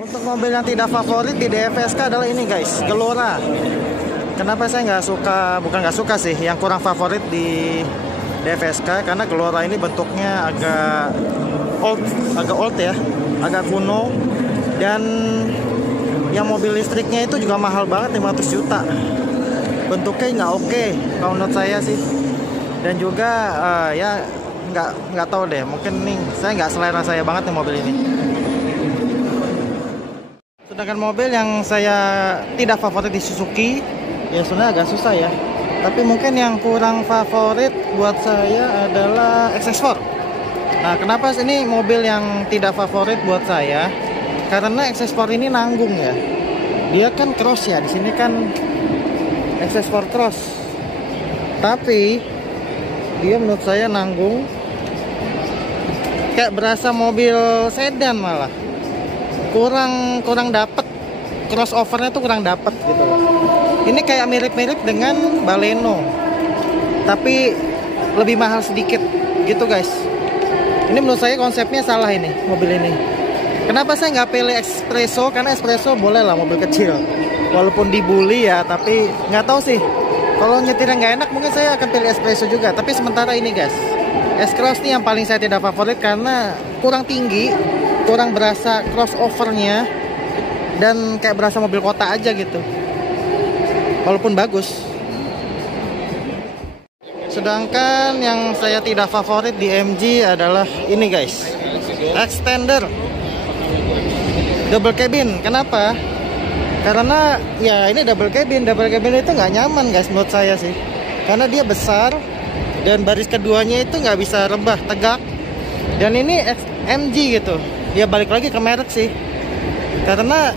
Untuk mobil yang tidak favorit di DFSK adalah ini guys, Gelora. Kenapa saya nggak suka, bukan nggak suka sih, yang kurang favorit di DFSK karena Gelora ini bentuknya agak old ya, agak kuno, dan yang mobil listriknya itu juga mahal banget, 500 juta. Bentuknya nggak oke kalau menurut saya sih, dan juga ya nggak tahu deh, mungkin nih saya nggak selera saya banget nih mobil ini. Sedangkan mobil yang saya tidak favorit di Suzuki ya sebenarnya agak susah ya, tapi mungkin yang kurang favorit buat saya adalah XS4. Nah, kenapa ini mobil yang tidak favorit buat saya? Karena XS4 ini nanggung ya. Dia kan cross ya, di sini kan XS4 cross. Tapi dia menurut saya nanggung, kayak berasa mobil sedan malah. Kurang dapet, crossovernya tuh kurang dapet gitu loh. Ini kayak mirip-mirip dengan Baleno, tapi lebih mahal sedikit gitu guys. Ini menurut saya konsepnya salah ini, mobil ini. Kenapa saya nggak pilih Espresso? Karena Espresso boleh lah mobil kecil, walaupun dibully ya, tapi nggak tahu sih. Kalau nyetirnya nggak enak mungkin saya akan pilih Espresso juga. Tapi sementara ini guys, S-Cross ini yang paling saya tidak favorit karena kurang tinggi, kurang berasa crossovernya, dan kayak berasa mobil kota aja gitu, walaupun bagus. Sedangkan yang saya tidak favorit di MG adalah ini guys, extender double cabin. Kenapa? Karena ya ini double cabin itu nggak nyaman guys menurut saya sih, karena dia besar dan baris keduanya itu nggak bisa rebah tegak. Dan ini MG gitu ya, balik lagi ke merek sih, karena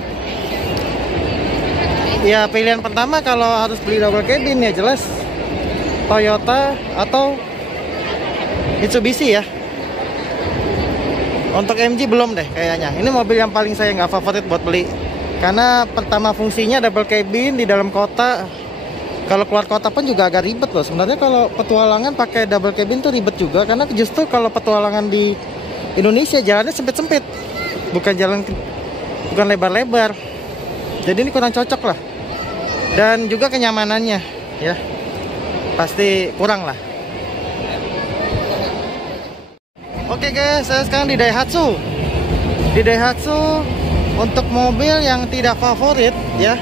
ya pilihan pertama kalau harus beli double cabin ya jelas Toyota atau Mitsubishi ya. Untuk MG belum deh kayaknya. Ini mobil yang paling saya nggak favorit buat beli, karena pertama fungsinya double cabin di dalam kota. Kalau keluar kota pun juga agak ribet loh. Sebenarnya kalau petualangan pakai double cabin tuh ribet juga, karena justru kalau petualangan di Indonesia jalannya sempit-sempit, bukan lebar-lebar. Jadi ini kurang cocok lah. Dan juga kenyamanannya ya pasti kurang lah. Oke guys, saya sekarang di Daihatsu. Di Daihatsu untuk mobil yang tidak favorit ya,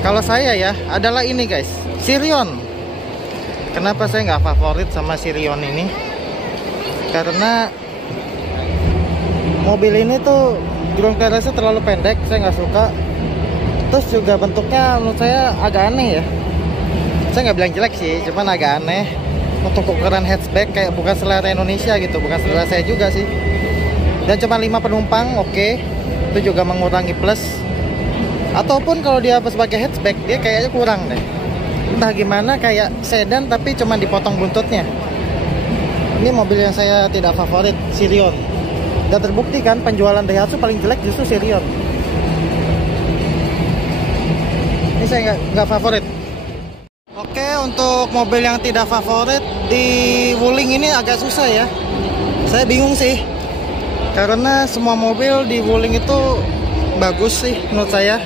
kalau saya ya adalah ini guys, Sirion. Kenapa saya nggak favorit sama Sirion ini? Karena mobil ini tuh ground clearance-nya terlalu pendek, saya nggak suka. Terus juga bentuknya menurut saya agak aneh ya. Saya nggak bilang jelek sih, cuman agak aneh. Untuk ukuran hatchback kayak bukan selera Indonesia gitu, bukan selera saya juga sih. Dan cuma 5 penumpang, oke. Itu juga mengurangi plus. Ataupun kalau dia sebagai hatchback, dia kayaknya kurang deh. Entah gimana, kayak sedan tapi cuma dipotong buntutnya. Ini mobil yang saya tidak favorit, Sirion. Dan terbukti kan penjualan Daihatsu paling jelek justru Sirion. Ini saya nggak favorit. Oke, untuk mobil yang tidak favorit di Wuling ini agak susah ya. Saya bingung sih, karena semua mobil di Wuling itu bagus sih menurut saya.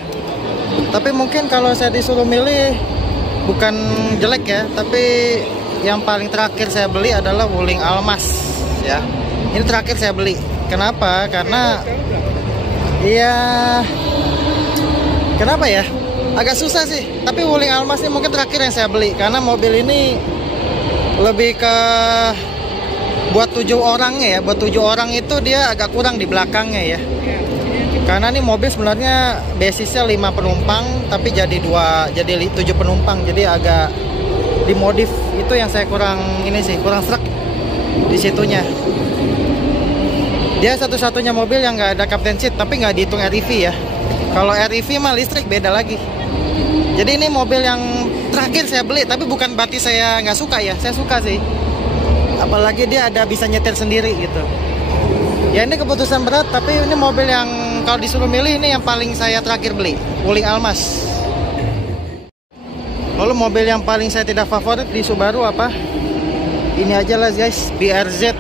Tapi mungkin kalau saya disuruh milih, bukan jelek ya, tapi yang paling terakhir saya beli adalah Wuling Almas ya. Ini terakhir saya beli. Kenapa? Karena ya kenapa ya? Agak susah sih. Tapi Wuling Almas ini mungkin terakhir yang saya beli, karena mobil ini lebih ke buat 7 orang ya. Buat 7 orang itu dia agak kurang di belakangnya ya. Karena ini mobil sebenarnya basisnya 5 penumpang, tapi jadi 7 penumpang. Jadi agak dimodif. Itu yang saya kurang srek di situnya. Dia satu-satunya mobil yang nggak ada captain seat, tapi nggak dihitung REV ya. Kalau REV mah listrik beda lagi. Jadi ini mobil yang terakhir saya beli, tapi bukan berarti saya nggak suka ya. Saya suka sih. Apalagi dia ada bisa nyetir sendiri gitu. Ya ini keputusan berat, tapi ini mobil yang kalau disuruh milih ini yang paling saya terakhir beli, Wuling Almas. Lalu mobil yang paling saya tidak favorit di Subaru apa? Ini aja lah guys, BRZ.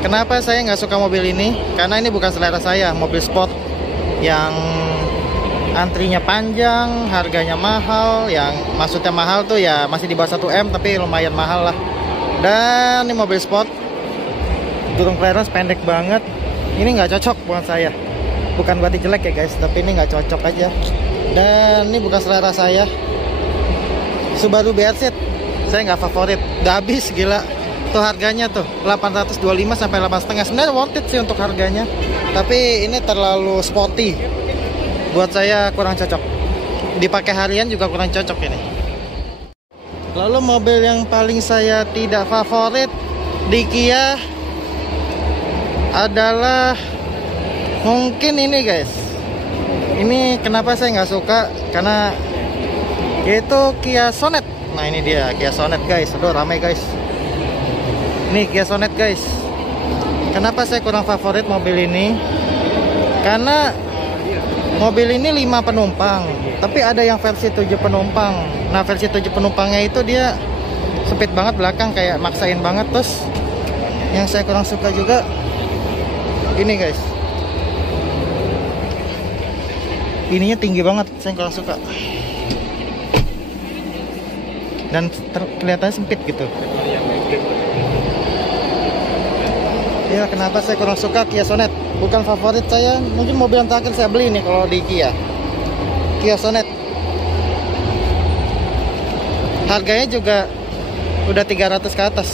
Kenapa saya nggak suka mobil ini? Karena ini bukan selera saya, mobil sport. yang antrinya panjang, harganya mahal. Yang maksudnya mahal tuh ya masih di bawah 1 M tapi lumayan mahal lah. Dan ini mobil sport, durung clearance, pendek banget. Ini nggak cocok buat saya. Bukan berarti jelek ya guys, tapi ini nggak cocok aja. Dan ini bukan selera saya. Subaru BRZ saya nggak favorit, udah habis gila. Tuh harganya tuh 825 sampai 8,5. Sebenarnya worth it sih untuk harganya, tapi ini terlalu sporty. Buat saya kurang cocok. Dipakai harian juga kurang cocok ini. Lalu mobil yang paling saya tidak favorit di Kia adalah mungkin ini guys. Ini kenapa saya nggak suka? Karena yaitu Kia Sonet. Nah ini dia Kia Sonet guys. Aduh ramai guys. Nih Kia Sonet guys. Kenapa saya kurang favorit mobil ini? Karena mobil ini 5 penumpang, tapi ada yang versi 7 penumpang. Nah versi 7 penumpangnya itu dia sempit banget belakang, kayak maksain banget. Terus yang saya kurang suka juga ini guys, ininya tinggi banget, saya kurang suka. Dan kelihatannya sempit gitu. Ya kenapa saya kurang suka Kia Sonet. Bukan favorit saya. Mungkin mobil yang terakhir saya beli nih kalau di Kia Sonet. Harganya juga udah 300 ke atas.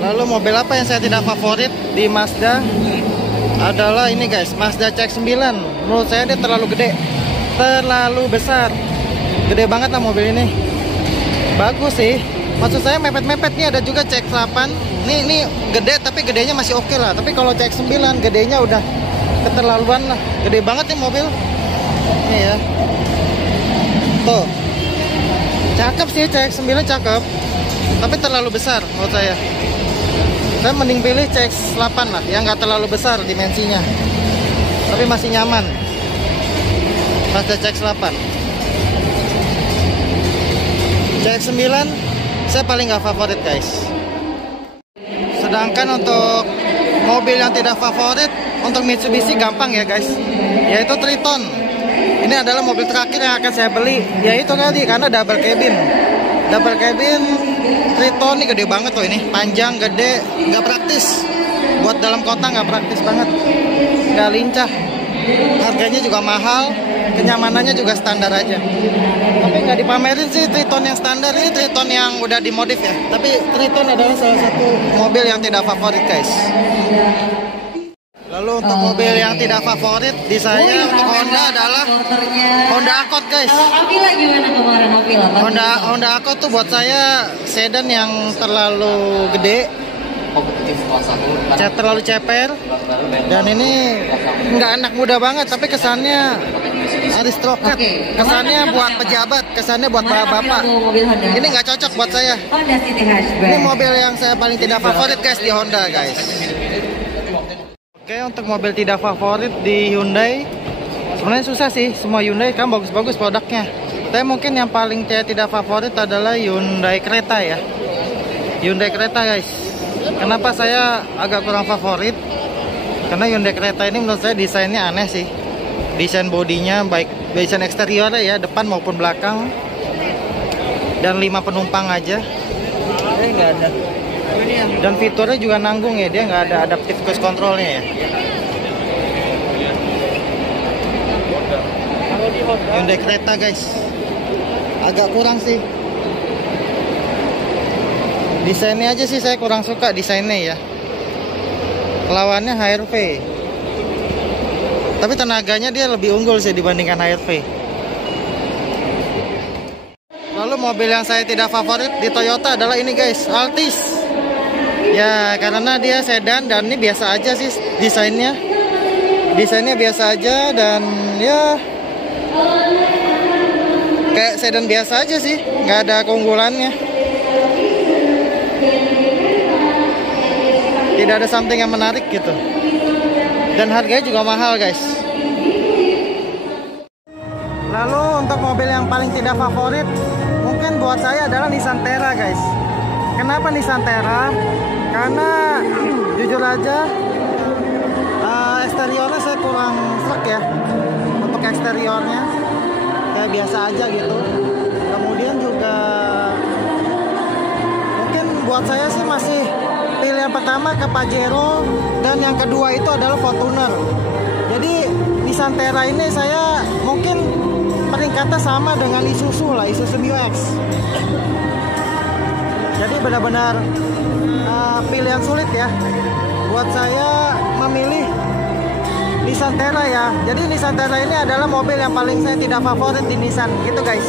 Lalu mobil apa yang saya tidak favorit di Mazda adalah ini guys, Mazda CX-9. Menurut saya dia terlalu gede, terlalu besar. Gede banget lah mobil ini. Bagus sih, maksud saya mepet-mepet. Nih ada juga CX-8. Ini gede tapi gedenya masih oke lah. Tapi kalau CX-9 gedenya udah keterlaluan lah. Gede banget nih mobil. Nih ya. Tuh. Cakep sih CX-9, cakep. Tapi terlalu besar menurut saya. Saya mending pilih CX-8 lah, yang nggak terlalu besar dimensinya, tapi masih nyaman. Mazda CX-8. CX-9 saya paling nggak favorit guys. Sedangkan untuk mobil yang tidak favorit, untuk Mitsubishi gampang ya guys, yaitu Triton. Ini adalah mobil terakhir yang akan saya beli, yaitu tadi karena double cabin. Double cabin Triton ini gede banget tuh, ini panjang, gede, nggak praktis. Buat dalam kota nggak praktis banget, nggak lincah. Harganya juga mahal, kenyamanannya juga standar aja. Tapi nggak dipamerin sih Triton yang standar, ini Triton yang udah dimodif ya. Tapi Triton adalah salah satu mobil yang tidak favorit guys. Lalu untuk mobil yang tidak favorit di saya untuk Honda adalah Honda Accord guys. Avila gimana kemarin Avila? Honda Accord tuh buat saya sedan yang terlalu gede, terlalu ceper, dan ini nggak anak muda banget, tapi kesannya aristokrat, kesannya buat pejabat, kesannya buat bapak-bapak. Ini nggak cocok buat saya. Ini mobil yang saya paling tidak favorit guys di Honda guys. Oke, untuk mobil tidak favorit di Hyundai, sebenarnya susah sih. Semua Hyundai kan bagus-bagus produknya. Tapi mungkin yang paling saya tidak favorit adalah Hyundai Creta ya. Hyundai Creta guys. Kenapa saya agak kurang favorit? Karena Hyundai Creta ini menurut saya desainnya aneh sih. Desain bodinya baik desain eksterior ya, depan maupun belakang. Dan 5 penumpang aja. Ini nggak ada. Dan fiturnya juga nanggung ya, dia nggak ada adaptive cruise controlnya ya. Hyundai Creta guys, agak kurang sih. Desainnya aja sih saya kurang suka desainnya ya. Lawannya HR-V, tapi tenaganya dia lebih unggul sih dibandingkan HR-V. Lalu mobil yang saya tidak favorit di Toyota adalah ini guys, Altis. Ya karena dia sedan dan ini biasa aja sih desainnya. Desainnya biasa aja dan ya kayak sedan biasa aja sih, nggak ada keunggulannya. Tidak ada something yang menarik gitu. Dan harganya juga mahal guys. Lalu untuk mobil yang paling tidak favorit mungkin buat saya adalah Nissan Terra guys. Kenapa Nissan Terra? Karena jujur aja kurang serak ya untuk eksteriornya, kayak biasa aja gitu. Kemudian juga mungkin buat saya sih masih pilihan pertama ke Pajero, dan yang kedua itu adalah Fortuner. Jadi Nissan Terra ini saya mungkin peringkatnya sama dengan Isuzu lah, Isuzu MU-X. Jadi benar-benar pilihan sulit ya buat saya memilih Nissan Terra ya. Jadi Nissan Terra ini adalah mobil yang paling saya tidak favorit di Nissan gitu guys.